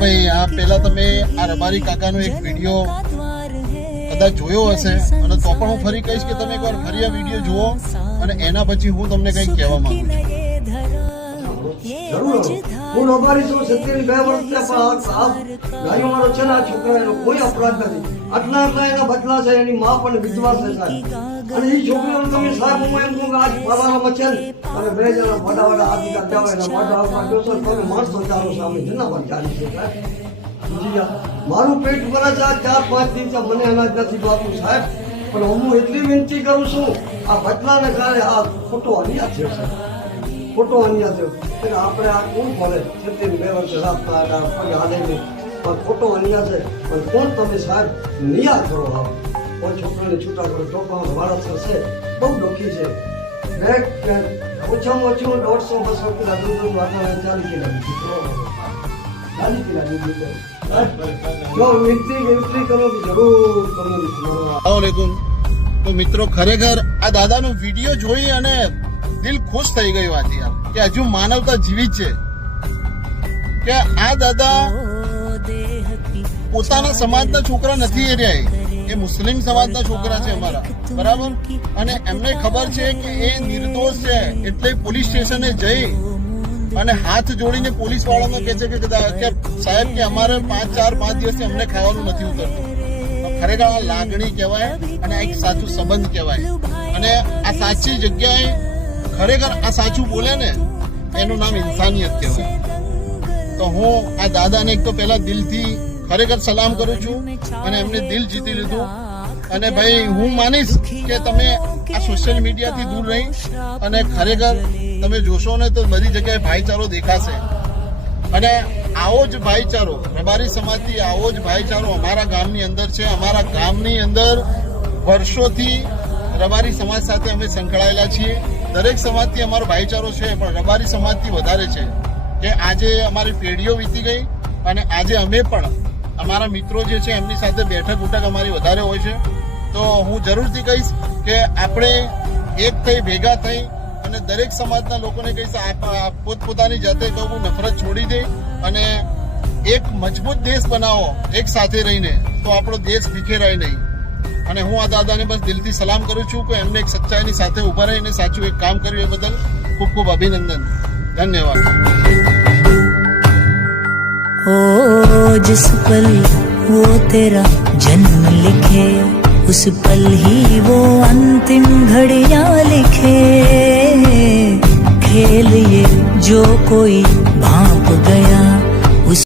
ભાઈ, આ પહેલા તમે આ રબારી કાકાનો એક વિડીયો કદાચ જોયો હશે, અને તો પણ હું ફરી કહીશ કે તમે એકવાર ફરી આ વિડીયો જુઓ અને એના પછી હું તમને કંઈક કહેવા માંગુ છું. હું રબારી છું, 72 વર્ષથી, ગાયો મારો છે ને, આ છોકરાનો કોઈ અપરાધ નથી. આટલા એના બદલા છે, એની મા પણ વિધવા છે સાહેબ. અને એ છોકરાને તમે સાહેબ, હું એમ કહું કે આજ પાલામાં છે ને, અને 2 જણા ફટાફટ આદિ કાઢ્યા હોય, ફટાફટ જોશો તમે માણસો ચાલો સામે જનાવર ચાલી છે સાહેબ. મારું પેટ ભરે છે, 4-5 દિવસ મને અનાજ નથી ભાવતું સાહેબ. પણ હું એટલી વિનંતી કરું છું, આ બદલાને કારણે આ ખોટો અન્યાય છે સાહેબ, ખોટો અન્યાય છે. આપણે આ કોણ બોલે 72 વર્ષ રાખતા હાલે નહીં, પણ ખોટો અન્યાય છે. પણ કોણ તમે સાહેબ નિયા કરો, આવો કોઈ છોકરાને છૂટા કરો. છોકરાનો વારસ હશે, બહુ દુઃખી છે. ઓછામાં ઓછું 150-200 કિલો દૂધ વાતાવરણ 40 કિલો જો વિનંતી કરો કે જરૂર કરો. અસલામુઅલૈકુમ. તો મિત્રો, ખરેખર આ દાદાનો વિડીયો જોઈ અને દિલ ખુશ થઈ ગયું આજે યાર, કે હજુ માનવતા જીવિત છે. કે આ દાદા પોતાના સમાજના છોકરા નથી રહ્યા, એ મુસ્લિમ સમાજના છોકરા છે અમારા, બરાબર. અને એમને ખબર છે કે એ નિર્દોષ છે, એટલે પોલીસ સ્ટેશને જઈ અને હાથ જોડીને પોલીસ વાળાને કહે છે કે સાહેબ કે અમારે 5 દિવસથી અમને ખાવાનું નથી ઉતરતું. ખરેખર આ લાગણી કહેવાય અને આ એક સાચું સંબંધ કહેવાય. અને આ સાચી જગ્યાએ ખરેખર આ સાચું બોલે ને, એનું નામ ઇન્સાનિયત કહેવાય. તો હું આ દાદાને એક તો પહેલા દિલથી ખરેખર સલામ કરું છું, અને એમને દિલ જીતી લીધું. અને ભાઈ, હું માનીશ કે તમે આ સોશિયલ મીડિયાથી દૂર રહી અને ખરેખર તમે જોશો ને તો બધી જગ્યાએ ભાઈચારો દેખાશે. અને આવો જ ભાઈચારો રબારી સમાજથી, આવો જ ભાઈચારો અમારા ગામની અંદર છે. અમારા ગામની અંદર વર્ષોથી રબારી સમાજ સાથે અમે સંકળાયેલા છીએ. દરેક સમાજથી અમારો ભાઈચારો છે, પણ રબારી સમાજથી વધારે છે. કે આજે અમારી પેઢીઓ વીતી ગઈ અને આજે અમે પણ અમારા મિત્રો જે છે એમની સાથે બેઠક ઉઠક અમારી વધારે હોય છે. તો હું જરૂરથી કહીશ કે આપણે એક થઈ ભેગા થઈ અને દરેક સમાજના લોકોને કહીશ, પોતપોતાની જાતે કહું નફરત છોડી દે અને એક મજબૂત દેશ બનાવો એક સાથે રહીને, તો આપણો દેશ વિખેરાય નહીં. અને હું આ દાદાને બસ દિલથી સલામ કરું છું કે એમને એક સચ્ચાઈની સાથે ઉભા રહીને સાચું એક કામ કર્યું એ બદલ ખૂબ ખૂબ અભિનંદન. ધન્યવાદ. ओ जिस पल वो तेरा जन्म लिखे, उस पल ही वो अंतिम घड़ियां लिखे. खेल ये जो कोई भाप गया